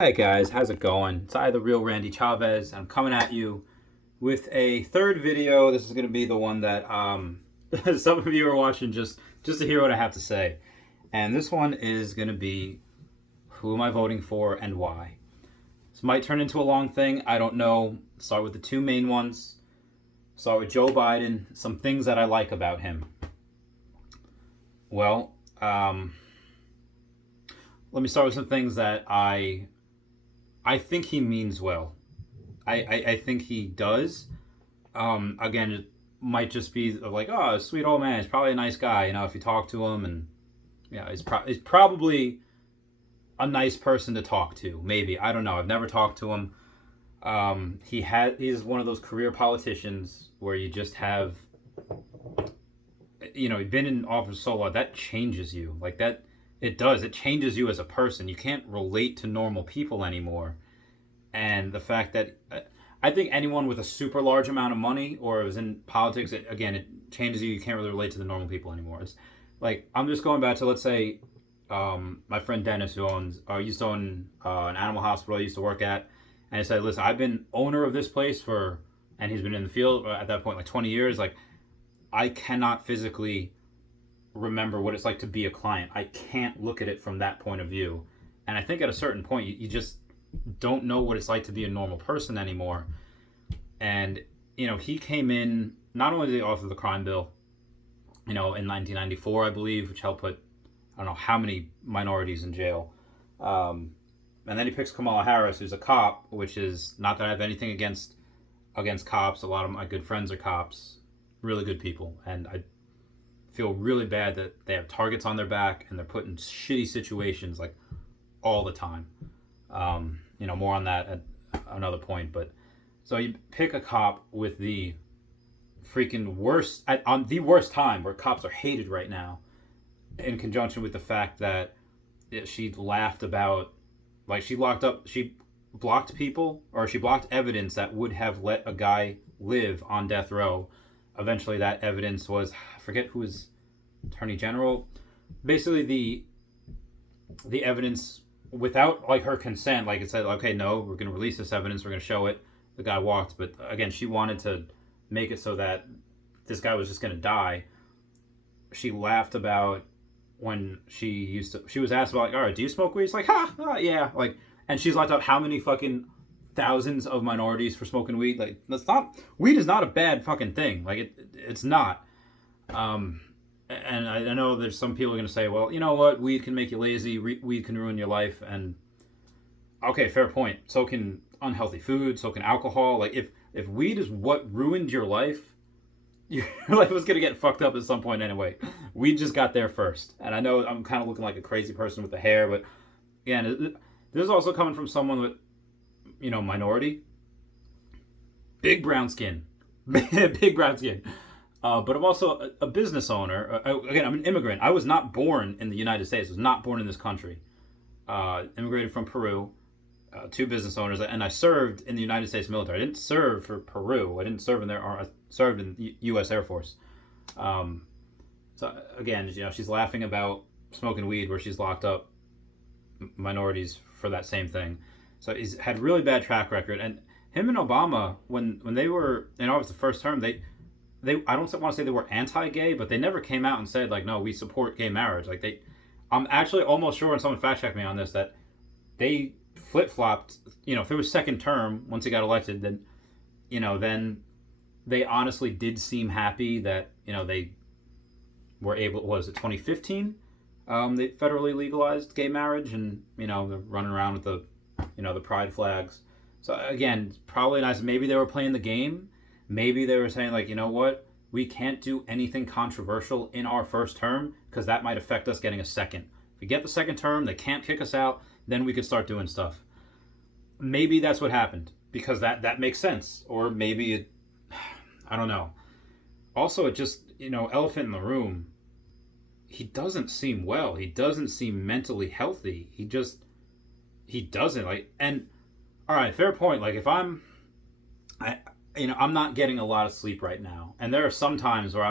Hey guys, how's it going? It's I, the real Randy Chavez. I'm coming at you with a third video. This is going to be the one that some of you are watching just to hear what I have to say. And this one is going to be who am I voting for and why. This might turn into a long thing. I don't know. Start with the two main ones. Start with Joe Biden. Some things that I like about him. Well, let me start with some things that I think he means well. I think he does. Again, it might just be like, oh, sweet old man. He's probably a nice guy, if you talk to him, and he's probably a nice person to talk to. Maybe, I don't know. I've never talked to him. He's one of those career politicians where you just have, you've been in office so long that changes you like that. It does. It changes you as a person. You can't relate to normal people anymore. And the fact that I think anyone with a super large amount of money or is in politics, it changes you. You can't really relate to the normal people anymore. It's like, I'm just going back to, let's say, my friend Dennis, who used to own an animal hospital I used to work at. And he said, listen, I've been owner of this place and he's been in the field at that point, like 20 years. Like, I cannot physically remember what it's like to be a client. I can't look at it from that point of view. And I think at a certain point, you just don't know what it's like to be a normal person anymore. And, he came in, not only did he author the crime bill, in 1994, I believe, which helped put, I don't know how many minorities in jail. And then he picks Kamala Harris, who's a cop, which is not that I have anything against cops. A lot of my good friends are cops, really good people. And I feel really bad that they have targets on their back and they're put in shitty situations like all the time. More on that at another point. But so you pick a cop with the freaking worst on the worst time where cops are hated right now, in conjunction with the fact that she laughed about, like, she blocked people, or she blocked evidence that would have let a guy live on death row. Eventually that evidence was, I forget who was attorney general, basically the evidence without, like, her consent. Like, it said, okay, no, we're going to release this evidence, we're going to show it, the guy walked. But again, she wanted to make it so that this guy was just going to die. She laughed about when she was asked about, like, all right, do you smoke weed? It's like, yeah, like, and she's laughed out how many fucking thousands of minorities for smoking weed. Like, weed is not a bad fucking thing. Like, it's not. And I know there's some people are going to say, well, you know what? Weed can make you lazy. Weed can ruin your life. And okay, fair point. So can unhealthy food. So can alcohol. Like, if weed is what ruined your life, your life was going to get fucked up at some point anyway. We just got there first. And I know I'm kind of looking like a crazy person with the hair, but again, this is also coming from someone with, minority. Big brown skin. Big brown skin. But I'm also a business owner. Again, I'm an immigrant. I was not born in the United States. I was not born in this country. Immigrated from Peru. Two business owners, and I served in the United States military. I didn't serve for Peru. I didn't serve in there. I served in the U.S. Air Force. So again, she's laughing about smoking weed where she's locked up minorities for that same thing. So he's had really bad track record. And him and Obama, when they were in office the first term, they I don't want to say they were anti-gay, but they never came out and said, like, no, we support gay marriage. Like, I'm actually almost sure, and someone fact checked me on this, that they flip-flopped, through his second term. Once he got elected, then then they honestly did seem happy that they were able, was it 2015, they federally legalized gay marriage, and they're running around with the pride flags. So again, probably nice. Maybe they were playing the game. Maybe they were saying, like, you know what, we can't do anything controversial in our first term because that might affect us getting a second. If we get the second term, they can't kick us out, then we could start doing stuff. Maybe that's what happened, because that makes sense. Or maybe I don't know. Also, it just, elephant in the room, he doesn't seem well. He doesn't seem mentally healthy. He doesn't, like, and all right, fair point. Like, if I'm not getting a lot of sleep right now, and there are some times where I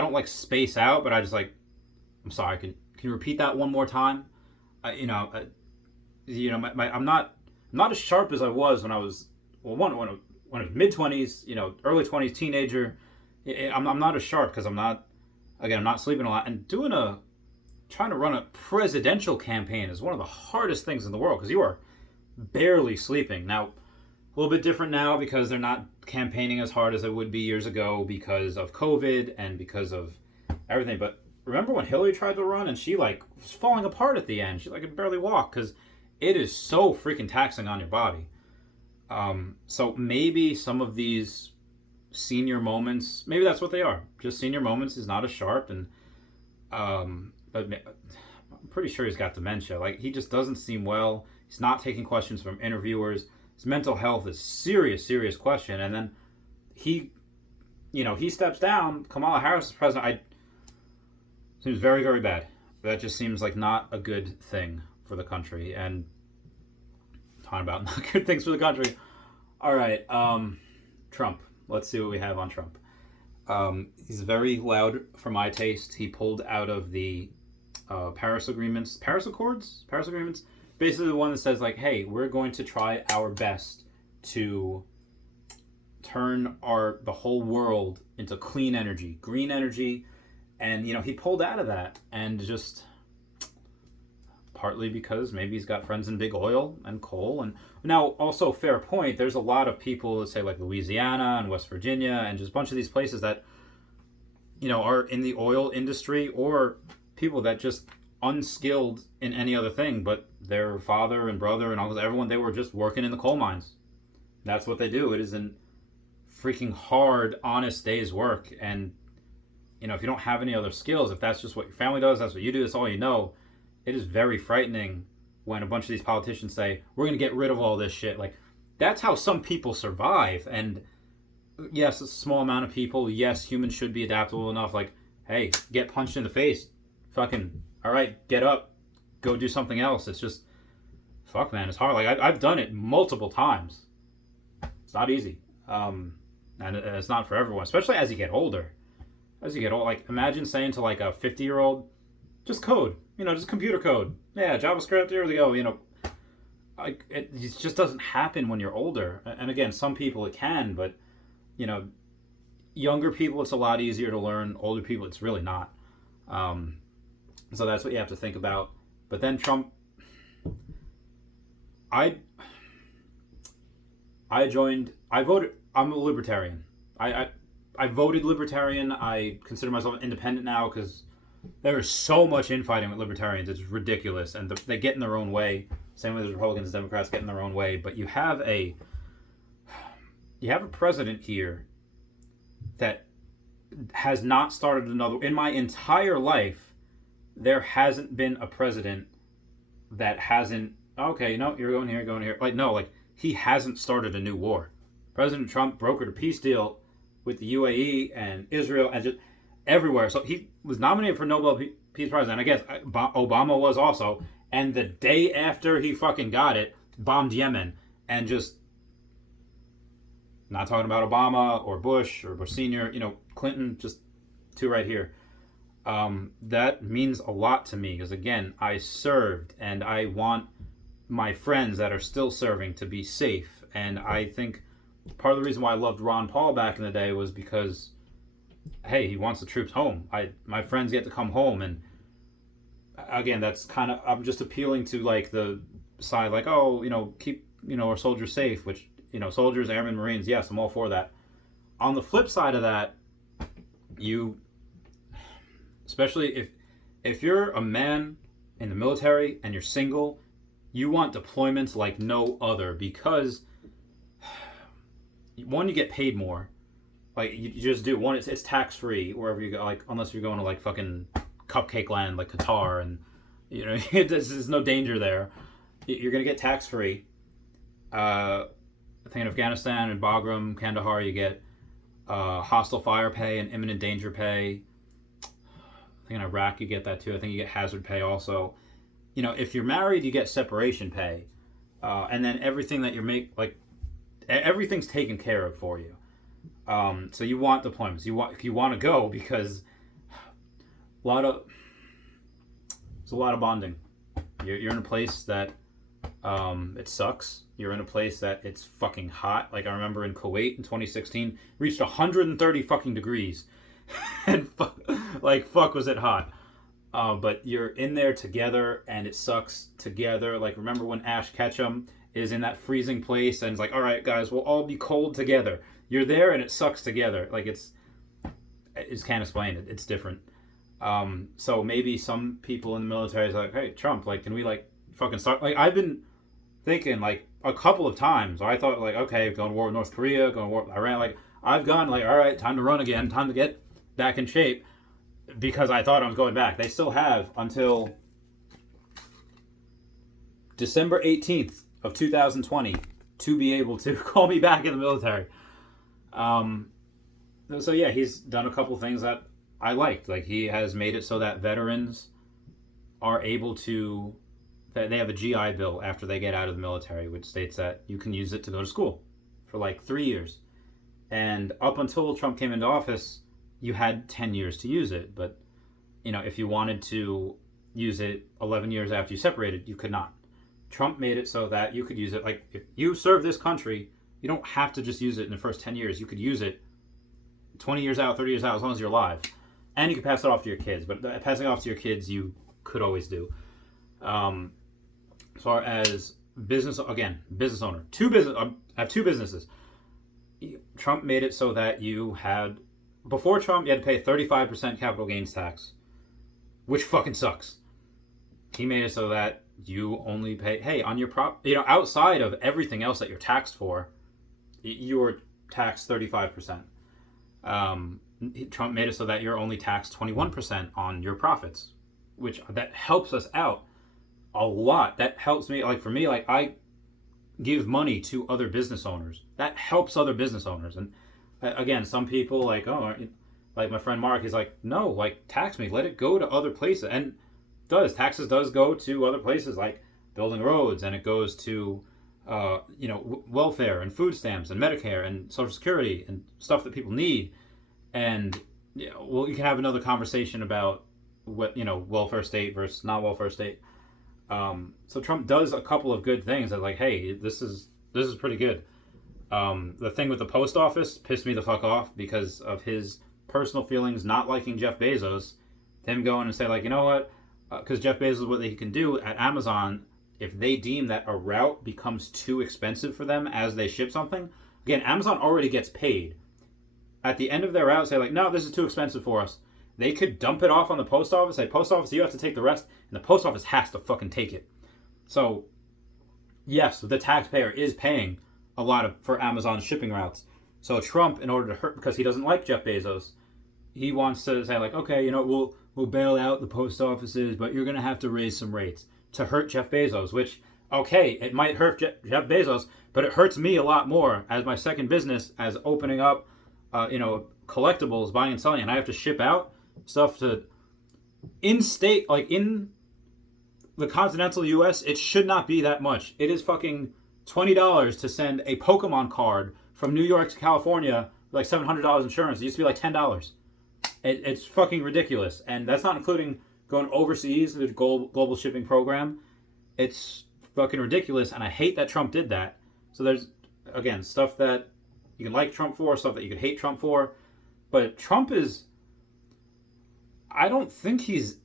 don't like space out, but I just, like, I'm sorry, can you repeat that one more time? I'm not as sharp as I was when I was well when I was mid 20s, early 20s, teenager. I'm not as sharp because I'm not sleeping a lot, and trying to run a presidential campaign is one of the hardest things in the world because you are barely sleeping. Now, a little bit different now because they're not campaigning as hard as they would be years ago because of COVID and because of everything. But remember when Hillary tried to run and she like was falling apart at the end? She like could barely walk because it is so freaking taxing on your body. So maybe some of these senior moments, maybe that's what they are. Just senior moments. Is not as sharp, and but I'm pretty sure he's got dementia. Like he just doesn't seem well. He's not taking questions from interviewers. His mental health is serious question. And then he steps down. Kamala Harris is president. Seems very bad. That just seems like not a good thing for the country. And talking about not good things for the country. All right, Trump. Let's see what we have on Trump. He's very loud for my taste. He pulled out of the Paris agreements. Basically the one that says like, hey, we're going to try our best to turn the whole world into clean energy, green energy. And, he pulled out of that, and just partly because maybe he's got friends in big oil and coal. And now also fair point, there's a lot of people that say like Louisiana and West Virginia and just a bunch of these places that, are in the oil industry, or people that just unskilled in any other thing, but their father and brother and uncles, everyone, they were just working in the coal mines. That's what they do. It is an freaking hard, honest day's work. And, if you don't have any other skills, if that's just what your family does, that's what you do, that's all you know, it is very frightening when a bunch of these politicians say, we're going to get rid of all this shit. Like, that's how some people survive. And yes, a small amount of people, yes, humans should be adaptable enough. Like, hey, get punched in the face. Fucking, all right, get up. Go do something else. It's just, fuck, man, it's hard. Like, I've done it multiple times. It's not easy. And it's not for everyone, especially as you get older. As you get old, like, imagine saying to, like, a 50-year-old, just code. Just computer code. Yeah, JavaScript, here we go. Like, it just doesn't happen when you're older. And again, some people it can, but, younger people, it's a lot easier to learn. Older people, it's really not. So that's what you have to think about. But then Trump, I voted, I'm a libertarian. I voted libertarian. I consider myself independent now because there is so much infighting with libertarians. It's ridiculous. And they get in their own way. Same with the Republicans, Democrats get in their own way. But you have a president here that has not started another. In my entire life, there hasn't been a president that hasn't, okay, you're going here, going here. Like, no, like, he hasn't started a new war. President Trump brokered a peace deal with the UAE and Israel and just everywhere. So he was nominated for Nobel Peace Prize, and I guess Obama was also. And the day after he fucking got it, bombed Yemen. And just, not talking about Obama or Bush Senior, Clinton, just two right here. That means a lot to me because, again, I served, and I want my friends that are still serving to be safe. And I think part of the reason why I loved Ron Paul back in the day was because, hey, he wants the troops home. My friends get to come home, and again, that's kind of, I'm just appealing to like the side, like, oh, keep our soldiers safe, which, soldiers, airmen, Marines, yes, I'm all for that. On the flip side of that, especially if you're a man in the military and you're single, you want deployments like no other because, one, you get paid more. Like, you just do. One, it's tax-free wherever you go, like, unless you're going to, like, fucking cupcake land, like Qatar, and, there's no danger there. You're going to get tax-free. I think in Afghanistan and Bagram, Kandahar, you get hostile fire pay and imminent danger pay. I think in Iraq you get that too. I think you get hazard pay also. If you're married, you get separation pay. And then everything that everything's taken care of for you. So you want deployments. You want to go because there's a lot of bonding. You're in a place that It sucks. You're in a place that it's fucking hot. Like I remember in Kuwait in 2016, reached 130 fucking degrees, and fuck was it hot. But you're in there together, and it sucks together. Like remember when Ash Ketchum is in that freezing place, and it's like, all right, guys, we'll all be cold together. You're there, and it sucks together. Like it's can't explain it. It's different. So maybe some people in the military is like, hey, Trump, like, can we like fucking start? Like I've been thinking like a couple of times. I thought like, okay, going to war with North Korea, going to war with Iran. Like I've gone like, all right, time to run again, time to get back in shape, because I thought I was going back. They still have until December 18th of 2020 to be able to call me back in the military. So yeah, he's done a couple things that I liked. Like he has made it so that veterans are able to, they have a GI Bill after they get out of the military, which states that you can use it to go to school for like 3 years. And up until Trump came into office, you had 10 years to use it. But, you know, if you wanted to use it 11 years after you separated, you could not. Trump made it so that you could use it. Like, if you serve this country, you don't have to just use it in the first 10 years. You could use it 20 years out, 30 years out, as long as you're alive. And you could pass it off to your kids. But passing it off to your kids, you could always do. As far as business, again, business owner. I have two businesses. Trump made it so that you had, before Trump, you had to pay 35% capital gains tax, which fucking sucks. He made it so that you only pay, hey, on your outside of everything else that you're taxed for, you're taxed 35%. Trump made it so that you're only taxed 21% on your profits, which that helps us out a lot. That helps me. Like for me, like I give money to other business owners. That helps other business owners. And again, some people like, oh, like my friend Mark, he's like, no, like tax me, let it go to other places. And taxes does go to other places like building roads, and it goes to welfare and food stamps and Medicare and Social Security and stuff that people need. And well, you can have another conversation about what, welfare state versus not welfare state. So Trump does a couple of good things that like, hey, this is pretty good. The thing with the post office pissed me the fuck off because of his personal feelings, not liking Jeff Bezos. Him going and say like, you know what? Because Jeff Bezos, what they can do at Amazon, if they deem that a route becomes too expensive for them as they ship something, again, Amazon already gets paid. At the end of their route, say like, no, this is too expensive for us. They could dump it off on the post office, say, post office, you have to take the rest, and the post office has to fucking take it. So, yes, the taxpayer is paying a lot for Amazon shipping routes. So Trump, in order to hurt, because he doesn't like Jeff Bezos, he wants to say like, okay, we'll bail out the post offices, but you're going to have to raise some rates to hurt Jeff Bezos, which, okay, it might hurt Jeff Bezos, but it hurts me a lot more as my second business, as opening up, collectibles, buying and selling, and I have to ship out stuff to in-state, like in the continental U.S., it should not be that much. It is fucking $20 to send a Pokemon card from New York to California, like $700 insurance. It used to be like $10. It's fucking ridiculous. And that's not including going overseas, the global shipping program. It's fucking ridiculous, and I hate that Trump did that. So there's, again, stuff that you can like Trump for, stuff that you could hate Trump for. But Trump is, I don't think he's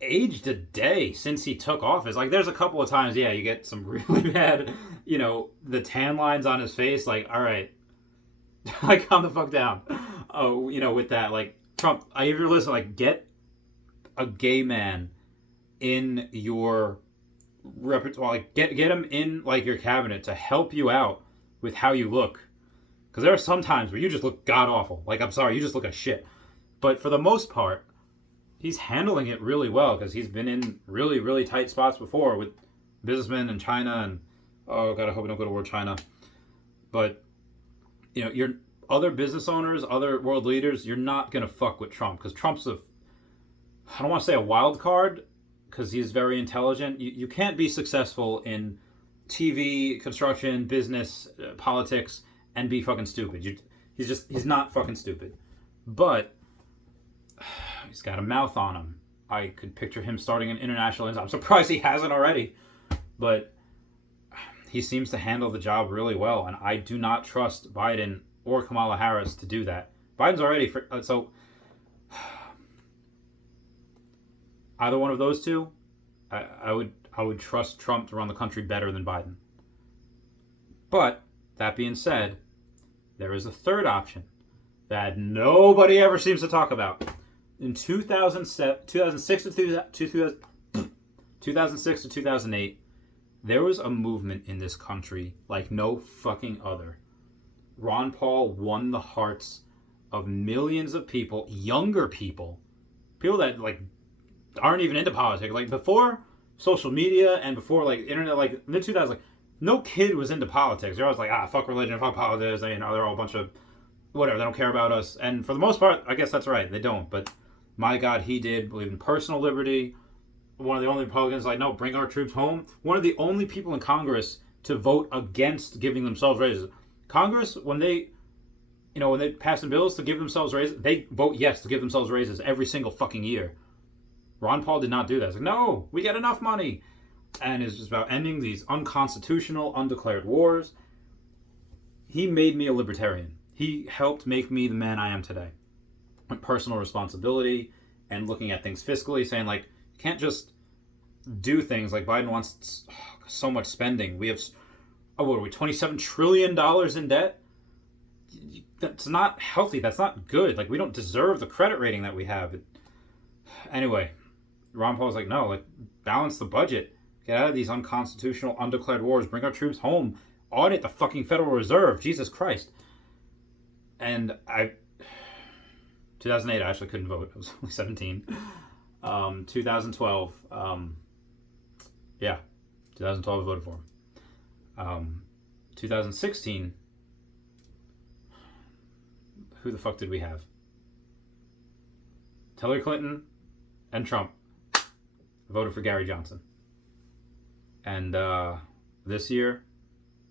aged a day since he took office. Like, there's a couple of times, yeah, you get some really bad, the tan lines on his face. Like, all right, like, calm the fuck down. Oh, with that, like, Trump, I hear you listen, like, get a gay man in your repertoire, like, get him in, like, your cabinet to help you out with how you look. Because there are some times where you just look god-awful. Like, I'm sorry, you just look like shit. But for the most part, he's handling it really well, because he's been in really, really tight spots before with businessmen in China, and, oh, God, I hope we don't go to war with China. But, your other business owners, other world leaders, you're not going to fuck with Trump, because Trump's I don't want to say a wild card, because he's very intelligent. You can't be successful in TV, construction, business, politics, and be fucking stupid. He's not fucking stupid. But he's got a mouth on him. I could picture him starting an international. I'm surprised he hasn't already. But he seems to handle the job really well, and I do not trust Biden or Kamala Harris to do that. Biden's already so either one of those two, I would trust Trump to run the country better than Biden. But that being said, there is a third option that nobody ever seems to talk about. In 2006 to 2008, there was a movement in this country like no fucking other. Ron Paul won the hearts of millions of people, younger people that like aren't even into politics. Like before social media and before like internet, like mid 2000s, like no kid was into politics. They're always like, fuck religion, fuck politics. They're all a bunch of whatever. They don't care about us. And for the most part, I guess that's right. They don't. But my God, he did believe in personal liberty. One of the only Republicans like, no, bring our troops home. One of the only people in Congress to vote against giving themselves raises. Congress, when they pass the bills to give themselves raises, they vote yes to give themselves raises every single fucking year. Ron Paul did not do that. It's like, no, we get enough money. And it's just about ending these unconstitutional, undeclared wars. He made me a libertarian. He helped make me the man I am today. And personal responsibility and looking at things fiscally, saying like, you can't just do things like Biden wants so much spending. We have, what are we, $27 trillion in debt? That's not healthy. That's not good. Like, we don't deserve the credit rating that we have. Anyway, Ron Paul's like, no, like, balance the budget. Get out of these unconstitutional, undeclared wars. Bring our troops home. Audit the fucking Federal Reserve. Jesus Christ. And 2008, I actually couldn't vote. I was only 17. 2012, 2012 I voted for him. 2016, who the fuck did we have? Hillary Clinton and Trump. I voted for Gary Johnson. And this year,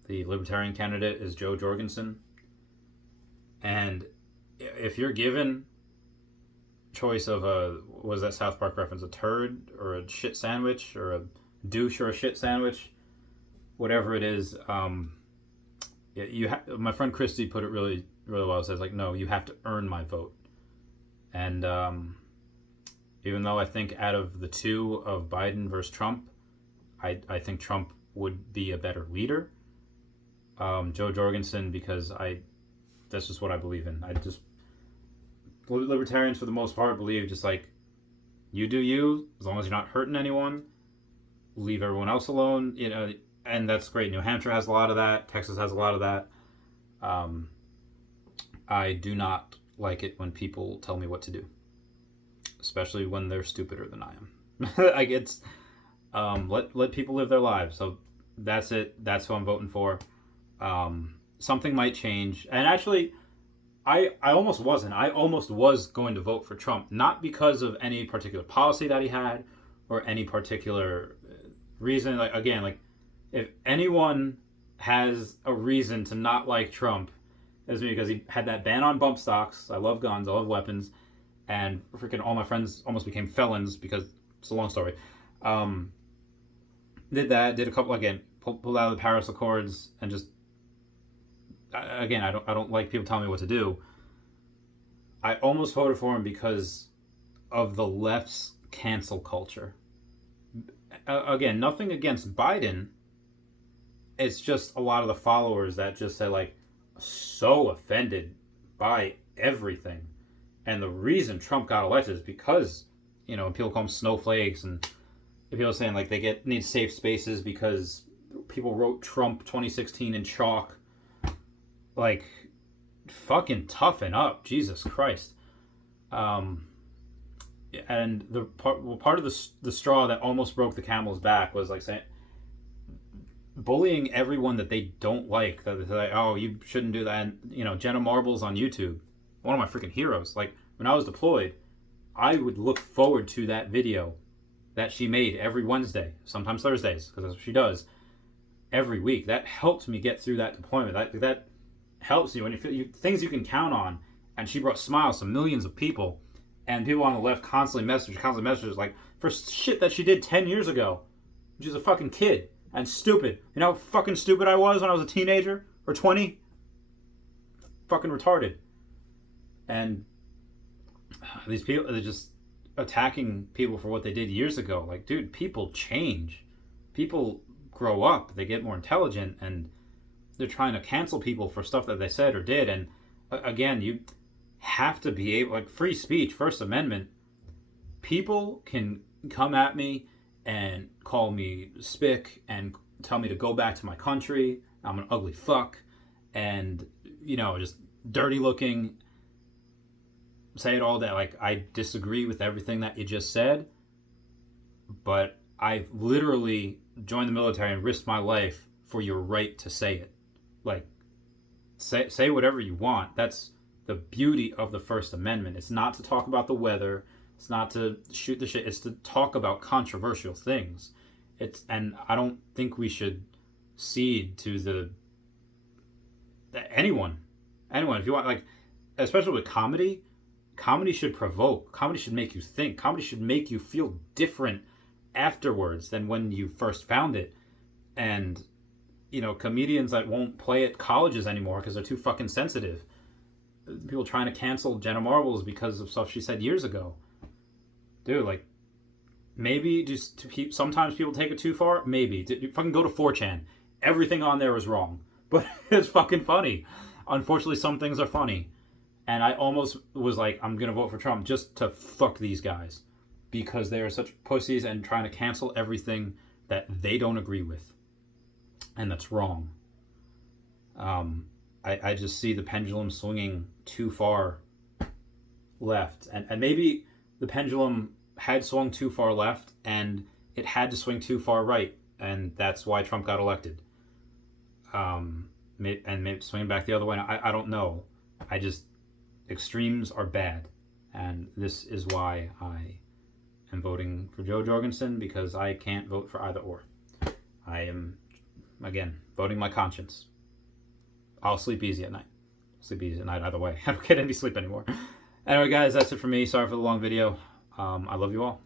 the Libertarian candidate is Joe Jorgensen. And if you're given choice of was that South Park reference, a turd or a shit sandwich or a douche or a shit sandwich, whatever it is, my friend Christy put it really, really well. It says like, no, you have to earn my vote. And even though I think out of the two of Biden versus Trump, I think Trump would be a better leader. Joe Jorgensen, because that's just what I believe in. Libertarians for the most part believe just like, you do you, as long as you're not hurting anyone, leave everyone else alone, and that's great. New Hampshire has a lot of that. Texas has a lot of that. I do not like it when people tell me what to do, especially when they're stupider than I am. Like it's let people live their lives. So that's it. That's who I'm voting for. Something might change, and actually, I almost wasn't. I almost was going to vote for Trump, not because of any particular policy that he had or any particular reason. Like again, like if anyone has a reason to not like Trump, it's me, because he had that ban on bump stocks. I love guns. I love weapons, and freaking all my friends almost became felons because it's a long story. Did a couple again, pulled out of the Paris Accords, and just. Again, I don't like people telling me what to do. I almost voted for him because of the left's cancel culture. Again, nothing against Biden. It's just a lot of the followers that just say like, so offended by everything. And the reason Trump got elected is because, people call them snowflakes, and people are saying like they need safe spaces because people wrote Trump 2016 in chalk. Like, fucking toughen up, Jesus Christ. And the part of the straw that almost broke the camel's back was like saying, bullying everyone that they don't like. That they're like, oh, you shouldn't do that. And Jenna Marbles on YouTube, one of my freaking heroes. Like when I was deployed, I would look forward to that video that she made every Wednesday, sometimes Thursdays, because that's what she does every week. That helped me get through that deployment. That helps you when you feel things you can count on. And she brought smiles to millions of people, and people on the left constantly message like for shit that she did 10 years ago. She's a fucking kid, and stupid. You know how fucking stupid I was when I was a teenager or 20? Fucking retarded. And these people, they're just attacking people for what they did years ago. Like, dude, people change. People grow up. They get more intelligent, and they're trying to cancel people for stuff that they said or did. And again, you have to be able, like, free speech, First Amendment. People can come at me and call me spick and tell me to go back to my country. I'm an ugly fuck, and just dirty looking. Say it all day. Like, I disagree with everything that you just said, but I've literally joined the military and risked my life for your right to say it. Like, say whatever you want. That's the beauty of the First Amendment. It's not to talk about the weather. It's not to shoot the shit. It's to talk about controversial things. And I don't think we should cede to anyone. If you want, like, especially with comedy. Comedy should provoke. Comedy should make you think. Comedy should make you feel different afterwards than when you first found it. And, comedians that won't play at colleges anymore because they're too fucking sensitive. People trying to cancel Jenna Marbles because of stuff she said years ago. Dude, like, maybe just sometimes people take it too far. Maybe. Fucking go to 4chan. Everything on there is wrong. But it's fucking funny. Unfortunately, some things are funny. And I almost was like, I'm going to vote for Trump just to fuck these guys. Because they are such pussies and trying to cancel everything that they don't agree with. And that's wrong. I just see the pendulum swinging too far left. And maybe the pendulum had swung too far left and it had to swing too far right. And that's why Trump got elected. And maybe swinging back the other way. I don't know. Extremes are bad, and this is why I am voting for Joe Jorgensen, because I can't vote for either or. I am, again, voting my conscience. I'll sleep easy at night. Either way. I don't get any sleep anymore. Anyway, guys, that's it for me. Sorry for the long video. I love you all.